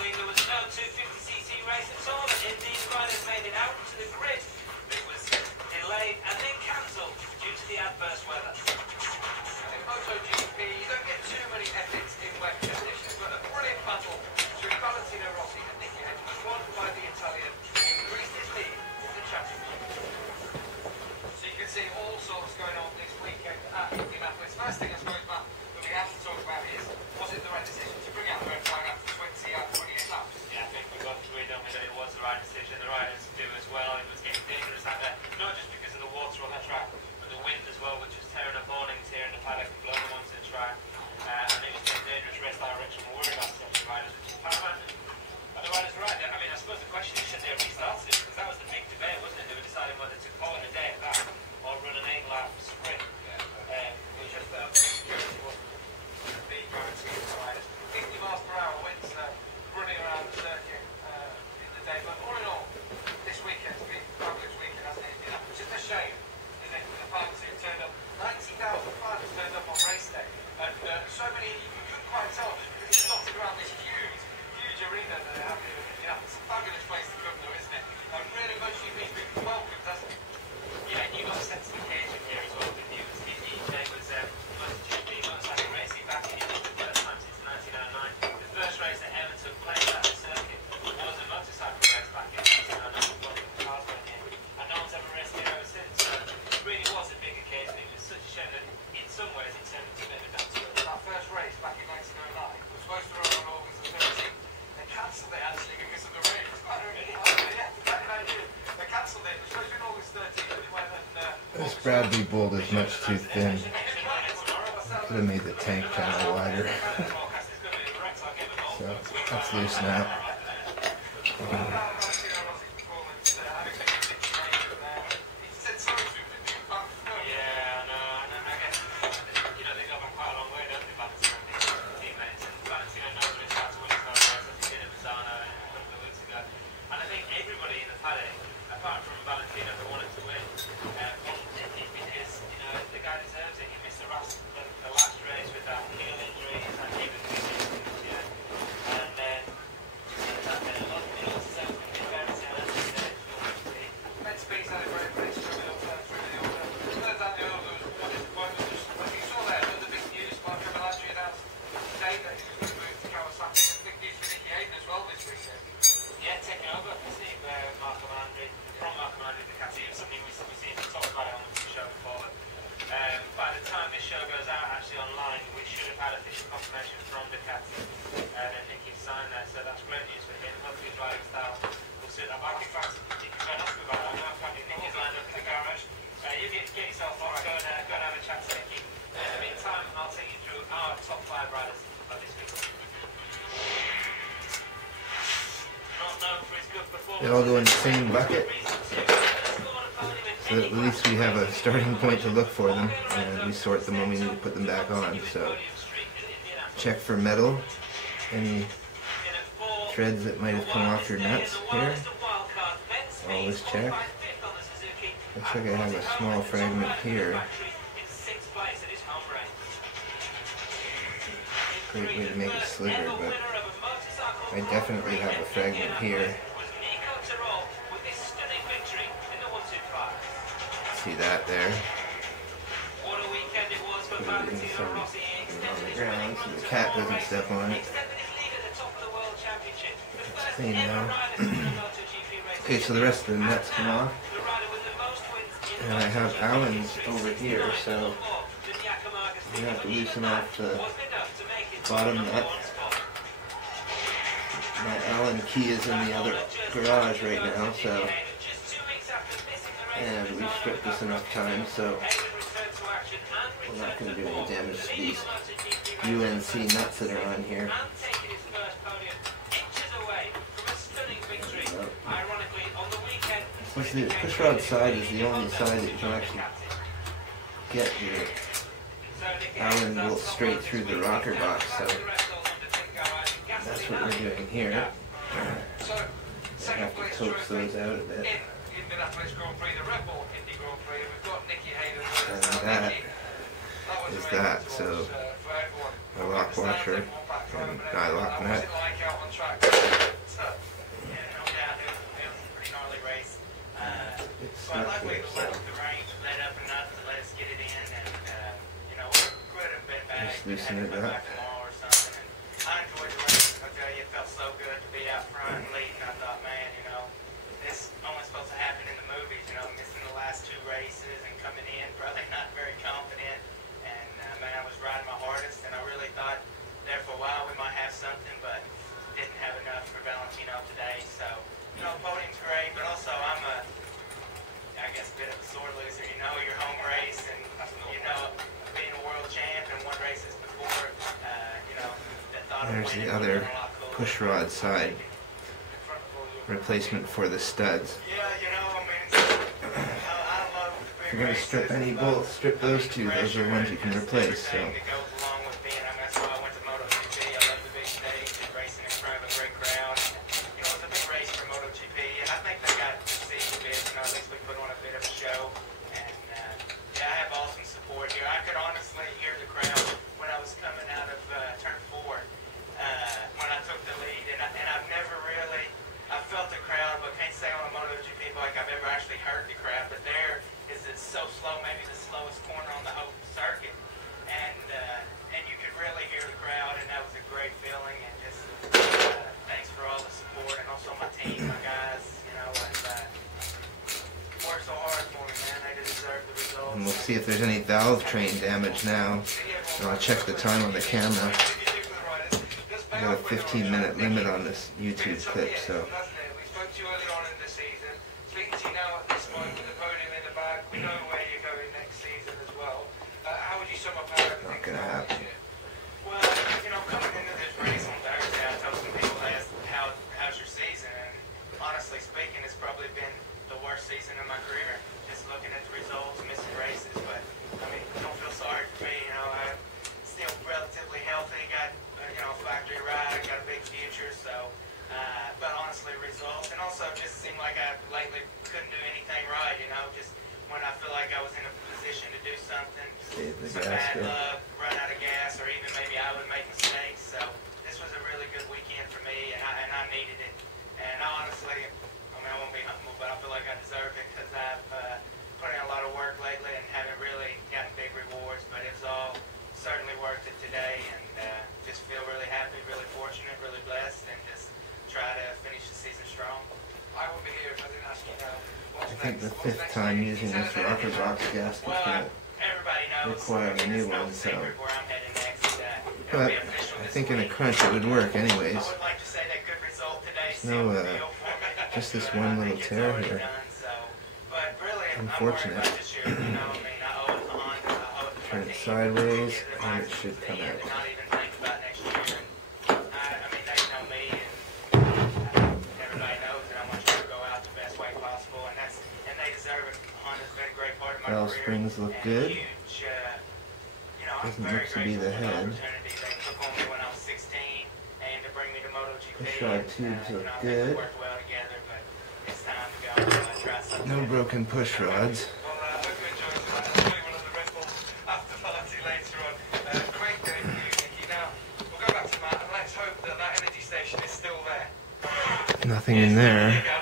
signaling there was no 250cc race at all, and these riders made it out to the grid. It was delayed and then cancelled due to the adverse weather. And in MotoGP, you don't get too many epics in wet conditions, but a brilliant battle between Valentino Rossi and Nicky Hayden was won by the Italian, who increased his lead in the championship. So you can see all sorts going on this weekend at Indianapolis. First thing I suppose, Matt, that we have to talk about is, was it the right decision to bring out the red flag after 28 laps? Yeah, I think we got to agree, don't we, that it was the right decision. The riders do as well. It was getting dangerous out there, not just because of the water on the track, but the wind as well, which was tearing up awnings here in the paddock and blowing them onto the track. And it was getting dangerous race direction. We're worried about the riders, which is paramount. And the riders were right. I mean, I suppose the question is, should they have restarted it? Because that was the big debate, wasn't it? They were deciding whether to call it a day at that or run an 8-lap sprint. Which I felt security wasn't being guaranteed to the riders. 50 miles per hour winds running around the circuit in the day. But all in all, this weekend's been a fabulous weekend, hasn't it? It's just a shame, isn't it? The fans who turned up, 90,000 fans turned up on race day. And so many, you couldn't quite tell just because it's dotted around this huge arena that they have here. It's a fabulous place to come though, isn't it? And really much you've been welcomed, hasn't it? Yeah, and you got a sense of occasion here as well, didn't you? EJ was MotoGP motorcycle racing back in for the first time since 1999. The first race that ever took place at the circuit was a motorcycle race back in 1999 when the cars went in. And no one's ever raced here ever since, so it really was a big occasion. It was such a shame that in some ways it turned into a bit of a dance. That first race back in 1999 was supposed to run on August the 13th. They cancelled it actually because of the rain. It's quite a really hard, yeah, they cancelled it. It was supposed to be on August 13th and it went and... This Bradley bolt is much too thin. Could have made the tank kind of wider. So that's loose now. They all go in the same bucket, so at least we have a starting point to look for them, and we sort them when we need to put them back on. So check for metal, any threads that might have come off your nuts here, always check. Looks like I have a small fragment here. Great way to make a sliver, but I definitely have a fragment here. See that there? Put it in some on the ground so the cat doesn't step on it. It's clean now. Okay, so the rest of the nuts come off. And I have Allens over here, so you have to loosen off the bottom nut. My Allen key is in the other garage right now, so, and we've stripped this enough time, so we're not going to do any damage to these UNC nuts that are on here. Since the pushrod side is the only side that you can actually get your Allen bolt straight through the rocker box, so that's what we're doing here. I have to coax those out a bit. And that is that, so a lock washer and nylock nut. It's But stuck luckily here, so the rain let up enough to let us get it in, and you know, we could have been back. just loosen it Come up. back tomorrow or something. And I enjoyed the race. I tell you, it felt so good to be out front and leading. I thought, man, you know, this only supposed to happen in the movies. You know, missing the last 2 races and coming in probably not very confident. And man, I was riding my hardest, and I really thought there for a while we might have something, but didn't have enough for Valentino today. So, you know, podium's great, but also I'm I guess a bit of a sore loser. You know, your home race, and you know, being a world champ and won races before, you know, that thought of there's winning the other would've been a lot cooler. push rod side replacement for the studs. Yeah, you know, I mean, I love the If big you're gonna races. strip any bolts, strip those two. Those are the ones you can replace. So Everything that goes along with being, I mean, that's why I went to MotoGP. I love the big stage and racing in front of a great crowd. You know, it's a big race for MotoGP, and I think they got to see a bit. You know, at least we put on a bit of a show. And yeah, I have awesome support here. I could honestly hear the crowd when I was coming out of turn 4 when I took the lead, and I've never really. I felt the crowd, but can't say on a MotoGP bike I've ever actually heard the crowd. But there is it's so slow, maybe the slowest corner on the whole circuit, and you could really hear the crowd, and that was a great feeling. And just thanks for all the support, and also my team, my guys. You know, and worked so hard for me, man. They deserve the results. and we'll see if there's any valve train damage now. And I'll check the time on the camera. I got a 15-minute limit on this YouTube clip, so We spoke to you early on in the season. Speaking to you now at this point with the podium in the back, we know where you're going next season as well. How would you sum up how everything not gonna happen. Well, you know, coming into this race on Thursday, I told some people, asked, how's your season? And honestly speaking, it's probably been the worst season of my career. Just looking at the results, missing races, but I mean, don't feel sorry for me. You know, I'm still relatively healthy, got you know, factory ride, got a big future, so, but honestly, results, and also just seemed like I lately couldn't do anything right, you know, just when I feel like I was in a position to do something, save the some bad gasket. luck, run out of gas, or even maybe I would make mistakes, so this was a really good weekend for me, and I needed it, and I honestly, I mean, I won't be humble, but I feel like I deserve it, because I've put in a lot of work lately, and haven't really gotten big rewards, but it was all certainly worth it today, and just feel really happy, really fortunate, really blessed, and just try to finish the season strong. I would be here if I didn't ask you now. I think the 5th time using this rockerbox gasket Well, can everybody knows require a new it's no one, so. secret where I'm heading next. It'll But be official I this think in a week. crunch it would work anyways. I would like to say that good result today There's no, sealed the deal for me, just this but one I little think it's tear already here. done, so. But really, Unfortunate. I'm worried about this year, you know, I mean, I owe it to Honda, I owe it to my Turn it team. sideways, Give them and my it should come team out. and not even think about next year. I mean, they know me, and everybody knows that I want you to go out the best way possible, and they deserve it. Honda's been a great part of my Valve career. springs look and good. Huge, you know, I'm Doesn't very look to be the grateful for head. opportunity they took on me when I was 16 and to bring me to MotoGP. Push rod tubes you look know, I think good. we worked well together, but it's time to go try something. No broken push rods. Well, I hope you enjoyed tonight. I'll show you one of the Red Bull after party later on. Great day for you, Nicky. Now, we'll go back to Matt and let's hope that that energy station is still there. Nothing in there. There you go.